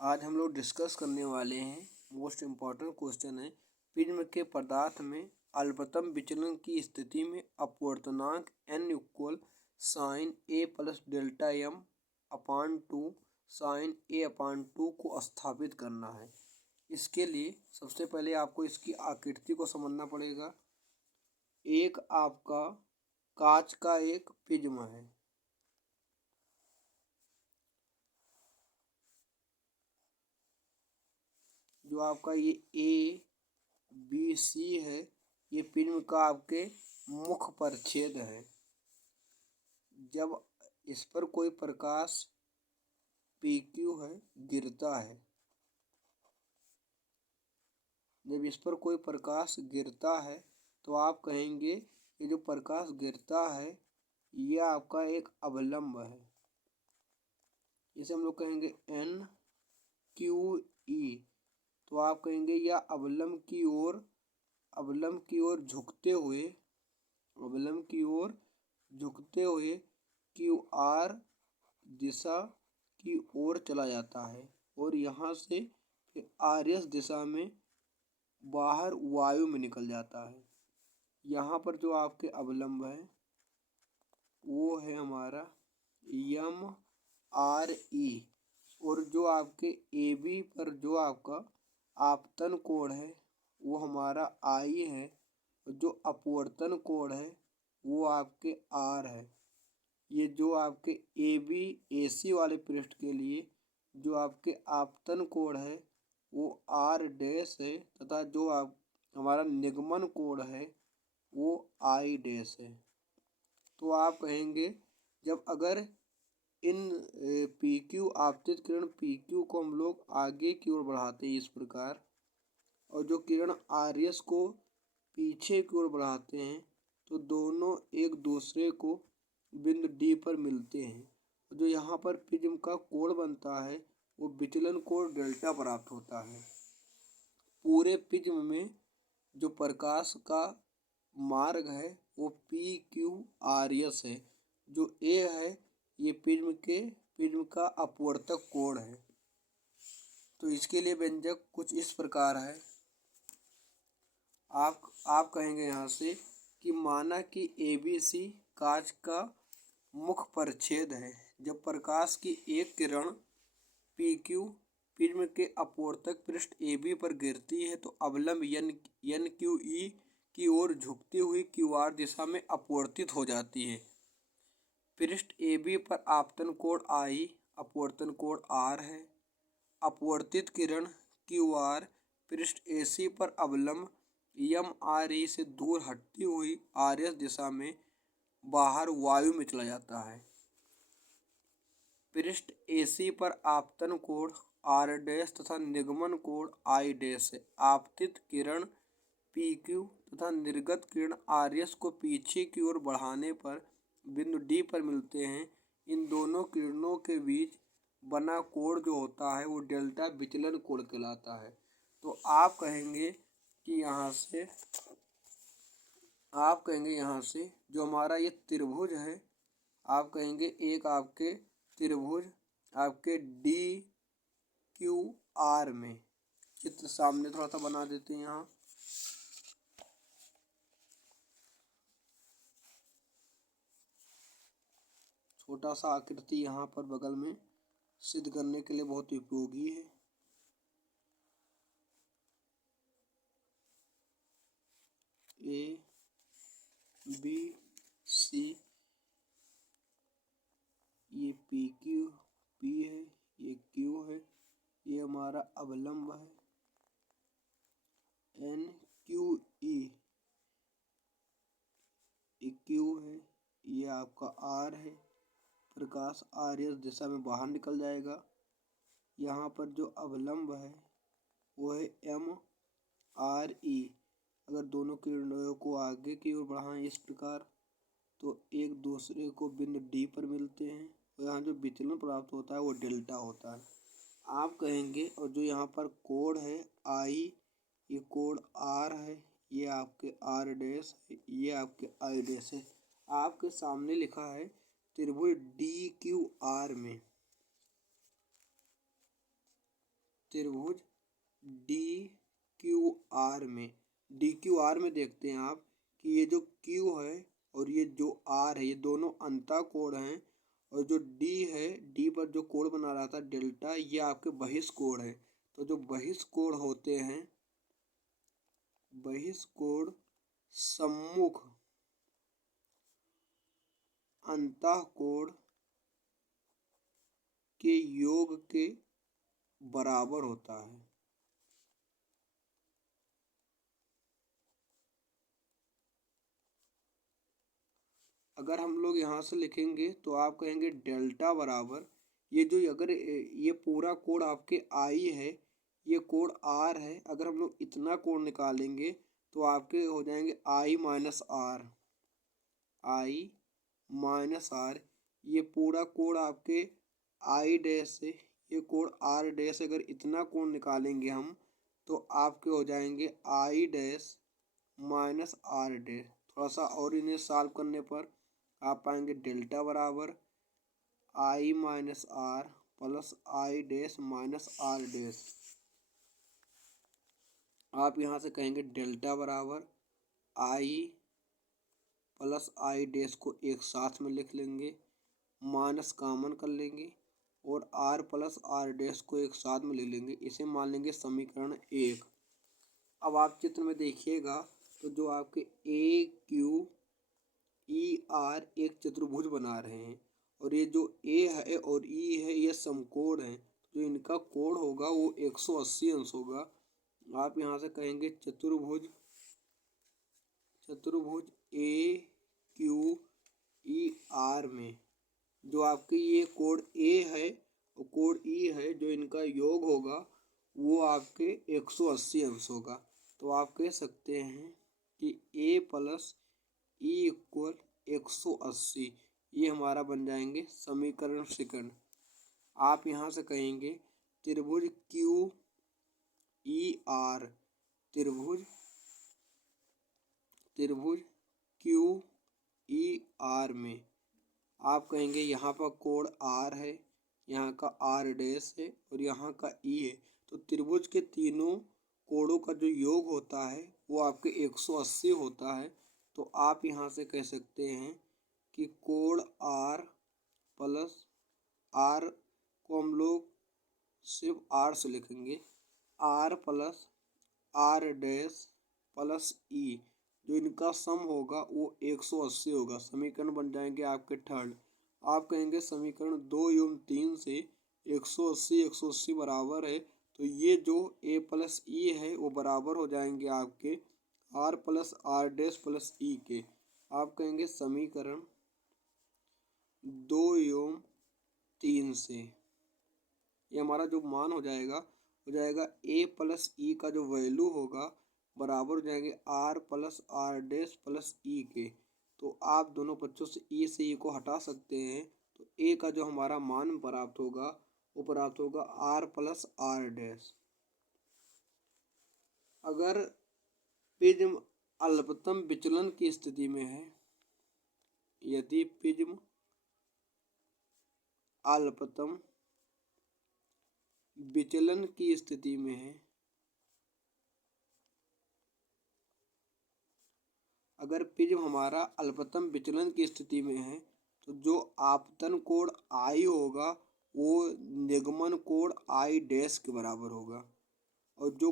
आज हम लोग डिस्कस करने वाले हैं मोस्ट इम्पॉर्टेंट क्वेश्चन है प्रिज्म के पदार्थ में अल्पतम विचलन की स्थिति में अपवर्तनांक n equal sine a plus delta m upon 2 sine a upon 2 को स्थापित करना है। इसके लिए सबसे पहले आपको इसकी आकृति को समझना पड़ेगा। एक आपका कांच का एक प्रिज्म है, जो आपका ये ए बी सी है, ये प्रिज्म का आपके मुख परिच्छेद है। जब इस पर कोई प्रकाश पी क्यू है गिरता है, जब इस पर कोई प्रकाश गिरता है तो आप कहेंगे ये जो प्रकाश गिरता है ये आपका एक अवलंब है। इसे हम लोग कहेंगे एन क्यू ई। तो आप कहेंगे यह अवलंब की ओर झुकते हुए क्यू आर दिशा की ओर चला जाता है और यहाँ से फिर आर एस दिशा में बाहर वायु में निकल जाता है। यहाँ पर जो आपके अवलंब है वो है हमारा एम आर ई, और जो आपके ए बी पर जो आपका आपतन कोण है वो हमारा आई है, और जो अपवर्तन कोण है वो आपके आर है। ये जो आपके ए बी ए सी वाले पृष्ठ के लिए जो आपके आपतन कोण है वो आर डैश है, तथा जो आप हमारा निगमन कोण है वो आई डैश है। तो आप कहेंगे जब अगर इन पी क्यू आपतित किरण पी क्यू को हम लोग आगे की ओर बढ़ाते हैं इस प्रकार, और जो किरण आर एस को पीछे की ओर बढ़ाते हैं, तो दोनों एक दूसरे को बिंदु डी पर मिलते हैं। जो यहाँ पर प्रिज्म का कोण बनता है वो विचलन कोण डेल्टा प्राप्त होता है। पूरे प्रिज्म में जो प्रकाश का मार्ग है वो पी क्यू आर एस है। जो ए है ये प्रिज्म का अपवर्तक कोण है। तो इसके लिए व्यंजक कुछ इस प्रकार है। आप कहेंगे यहाँ से कि माना कि ए बी सी कांच का मुख परिच्छेद है। जब प्रकाश की एक किरण पी क्यू प्रिज्म के अपवर्तक पृष्ठ ए बी पर गिरती है तो अवलंब एन क्यू ई की ओर झुकती हुई क्यू आर दिशा में अपवर्तित हो जाती है। पृष्ठ ए बी पर आपतन कोण आई, अपवर्तन कोण आर है। अपवर्तित किरण क्यू आर पृष्ठ ए सी पर अवलंब एम आर ई से दूर हटती हुई आर एस दिशा में बाहर वायु में चला जाता है। पृष्ठ ए सी पर आपतन कोण आर डैश तथा निगमन कोण आई डैश है। आपतित किरण पी क्यू तथा निर्गत किरण आर एस को पीछे की ओर बढ़ाने पर बिंदु डी पर मिलते हैं। इन दोनों किरणों के बीच बना कोण जो होता है वो डेल्टा विचलन कोण कहलाता है। तो आप कहेंगे यहाँ से जो हमारा ये त्रिभुज है, आप कहेंगे एक आपके त्रिभुज आपके डी क्यू आर में, चित्र सामने थोड़ा सा बना देते हैं। यहाँ छोटा सा आकृति यहाँ पर बगल में सिद्ध करने के लिए बहुत उपयोगी है। ए बी सी, ये पी क्यू पी है, ये क्यू है, ये हमारा अवलंब है एन क्यू ई, ये क्यू है, ये आपका आर है। प्रकाश आर एस दिशा में बाहर निकल जाएगा। यहाँ पर जो अवलंब है वो है एम आर ई। अगर दोनों किरणों को आगे की ओर बढ़ाएं इस प्रकार तो एक दूसरे को बिंदु डी पर मिलते हैं, और यहाँ जो विचलन प्राप्त होता है वो डेल्टा होता है। आप कहेंगे और जो यहाँ पर कोण है आई, ये कोण आर है, ये आपके आर डैश है, ये आपके आई डैश है। आपके सामने लिखा है त्रिभुज डी क्यू आर में त्रिभुज डी क्यू आर में, डी क्यू आर में देखते हैं आप कि ये जो क्यू है और ये जो आर है ये दोनों अंतः कोण हैं, और जो डी है, डी पर जो कोण बना रहा था डेल्टा, ये आपके बहिष कोण है। तो जो बहिष कोण होते हैं, बहिष कोण सम्मुख अंतः कोण के योग के बराबर होता है। अगर हम लोग यहाँ से लिखेंगे तो आप कहेंगे डेल्टा बराबर, ये जो अगर ये पूरा कोण आपके आई है, ये कोण आर है, अगर हम लोग इतना कोण निकालेंगे तो आपके हो जाएंगे I minus R, I minus R. ये पूरा कोण आपके आई डैश से, ये कोण आर डैश, अगर इतना कोण निकालेंगे हम तो आपके हो जाएंगे I dash minus R dash. थोड़ा सा और इन्हें सॉल्व करने पर आप पाएंगे डेल्टा बराबर I minus R plus I dash minus R dash. आप यहाँ से कहेंगे डेल्टा बराबर आई प्लस आई डैश को एक साथ में लिख लेंगे, माइनस कॉमन कर लेंगे और आर प्लस आर डैश को एक साथ में ले लेंगे। इसे मान लेंगे समीकरण 1। अब आप चित्र में देखिएगा तो जो आपके ए क्यू ई आर एक चतुर्भुज बना रहे हैं, और ये जो ए है और ई है ये समकोण है, जो इनका कोण होगा वो 180 अंश होगा। आप यहाँ से कहेंगे चतुर्भुज ए क्यू ई आर में जो आपके ये कोण ए है और कोण ई है, जो इनका योग होगा वो आपके 180 अंश होगा। तो आप कह सकते हैं कि ए प्लस ई इक्वल 180, ये हमारा बन जाएंगे समीकरण सेकंड। आप यहाँ से कहेंगे त्रिभुज क्यू ई आर, त्रिभुज क्यू ई आर में आप कहेंगे यहाँ पर कोण आर है, यहाँ का आर डैश है और यहाँ का ई है, तो त्रिभुज के तीनों कोणों का जो योग होता है वो आपके 180 होता है। तो आप यहाँ से कह सकते हैं कि कोण आर प्लस आर को हम लोग सिर्फ आर से लिखेंगे, R plus R dash plus E, जो इनका सम होगा वो 180 होगा। समीकरण बन जाएंगे आपके थर्ड। आप कहेंगे समीकरण 2 एवं 3 से 180 बराबर है, तो ये जो ए प्लस ई है वो बराबर हो जाएंगे आपके R plus R dash plus E के। आप कहेंगे समीकरण 2 एवं 3 से ये हमारा जो मान हो जाएगा ए प्लस ई का जो वैल्यू होगा बराबर हो जाएंगे R plus R dash plus E के। तो आप दोनों बच्चों से ई से ई को हटा सकते हैं, तो ए का जो हमारा मान प्राप्त होगा वो प्राप्त होगा आर प्लस आर डैश। अगर प्रिज्म अल्पतम विचलन की स्थिति में है, यदि प्रिज्म अल्पतम विचलन की स्थिति में है, अगर प्रिज्म हमारा अल्पतम विचलन की स्थिति में है तो जो आपतन कोण आई होगा वो निगमन कोण आई डैश के बराबर होगा, और जो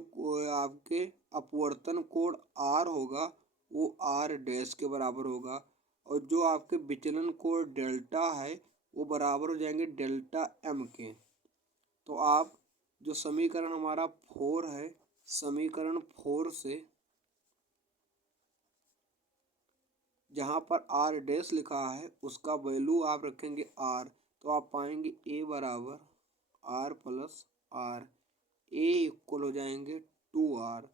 आपके अपवर्तन कोण आर होगा वो आर डैश के बराबर होगा, और जो आपके विचलन कोण डेल्टा है वो बराबर हो जाएंगे डेल्टा एम के। तो आप जो समीकरण हमारा 4 है, समीकरण 4 से जहाँ पर आर डैश लिखा है उसका वैल्यू आप रखेंगे आर, तो आप पाएंगे ए बराबर R plus R, A equal हो जाएंगे 2r।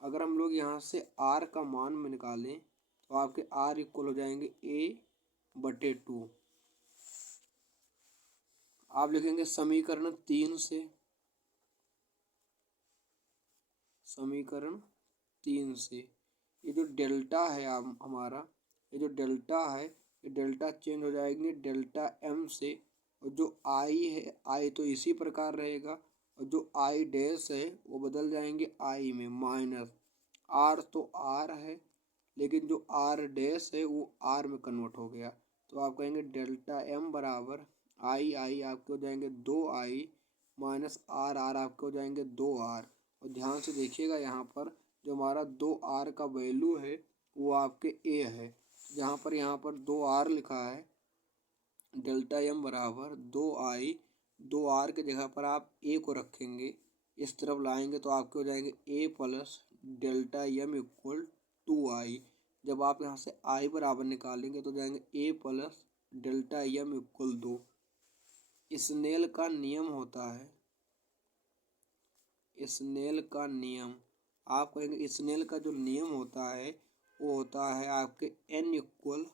अगर हम लोग यहाँ से r का मान में निकालें तो आपके r इक्वल हो जाएंगे a/2। आप लिखेंगे समीकरण 3 से, समीकरण 3 से ये जो डेल्टा है हमारा, ये जो डेल्टा है ये डेल्टा चेंज हो जाएंगे डेल्टा एम से, और जो आई है आई तो इसी प्रकार रहेगा, और जो आई डैश है वो बदल जाएंगे आई में, माइनस आर तो आर है, लेकिन जो आर डैश है वो आर में कन्वर्ट हो गया। तो आप कहेंगे डेल्टा एम बराबर आई आई आपके हो जाएंगे 2i माइनस आर आर आपके हो जाएंगे 2r। और ध्यान से देखिएगा यहाँ पर जो हमारा 2r का वैल्यू है वो आपके ए है। यहाँ पर 2r लिखा है, डेल्टा एम बराबर 2r के जगह पर आप ए को रखेंगे, इस तरफ लाएंगे तो आपके हो जाएंगे A plus delta M equal 2i। जब आप यहाँ से i बराबर निकालेंगे तो जाएंगे A plus delta M equal 2। Snell का नियम होता है, स्नेल का नियम, आप कहेंगे स्नेल का जो नियम होता है वो होता है आपके n equal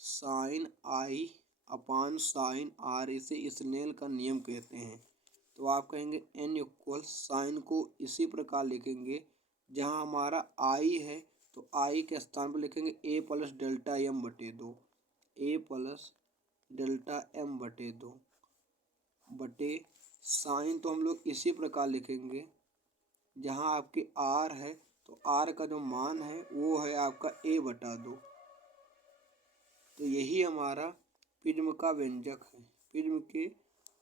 sine I upon sine R, इसे स्नेल का नियम कहते हैं। तो आप कहेंगे n इक्वल साइन को इसी प्रकार लिखेंगे, जहां हमारा i है तो i के स्थान पर लिखेंगे a प्लस डेल्टा एम बटे 2, a प्लस डेल्टा एम बटे 2 बटे साइन तो हम लोग इसी प्रकार लिखेंगे, जहां आपके r है तो r का जो मान है वो है आपका a बटा 2। तो यही हमारा प्रिज्म का व्यंजक है, प्रिज्म के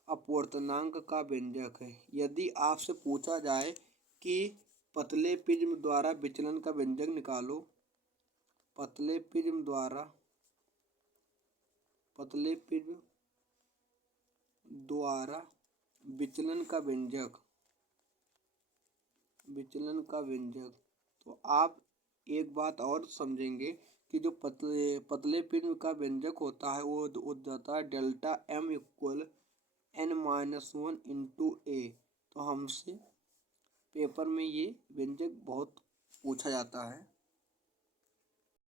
अपवर्तनांक का व्यंजक है। यदि आपसे पूछा जाए कि पतले प्रिज्म द्वारा विचलन का व्यंजक निकालो, पतले प्रिज्म द्वारा विचलन का व्यंजक, तो आप एक बात और समझेंगे कि जो पतले प्रिज्म का व्यंजक होता है वो होता है delta M equal n-1 into A. तो हमसे पेपर में ये व्यंजक बहुत पूछा जाता है।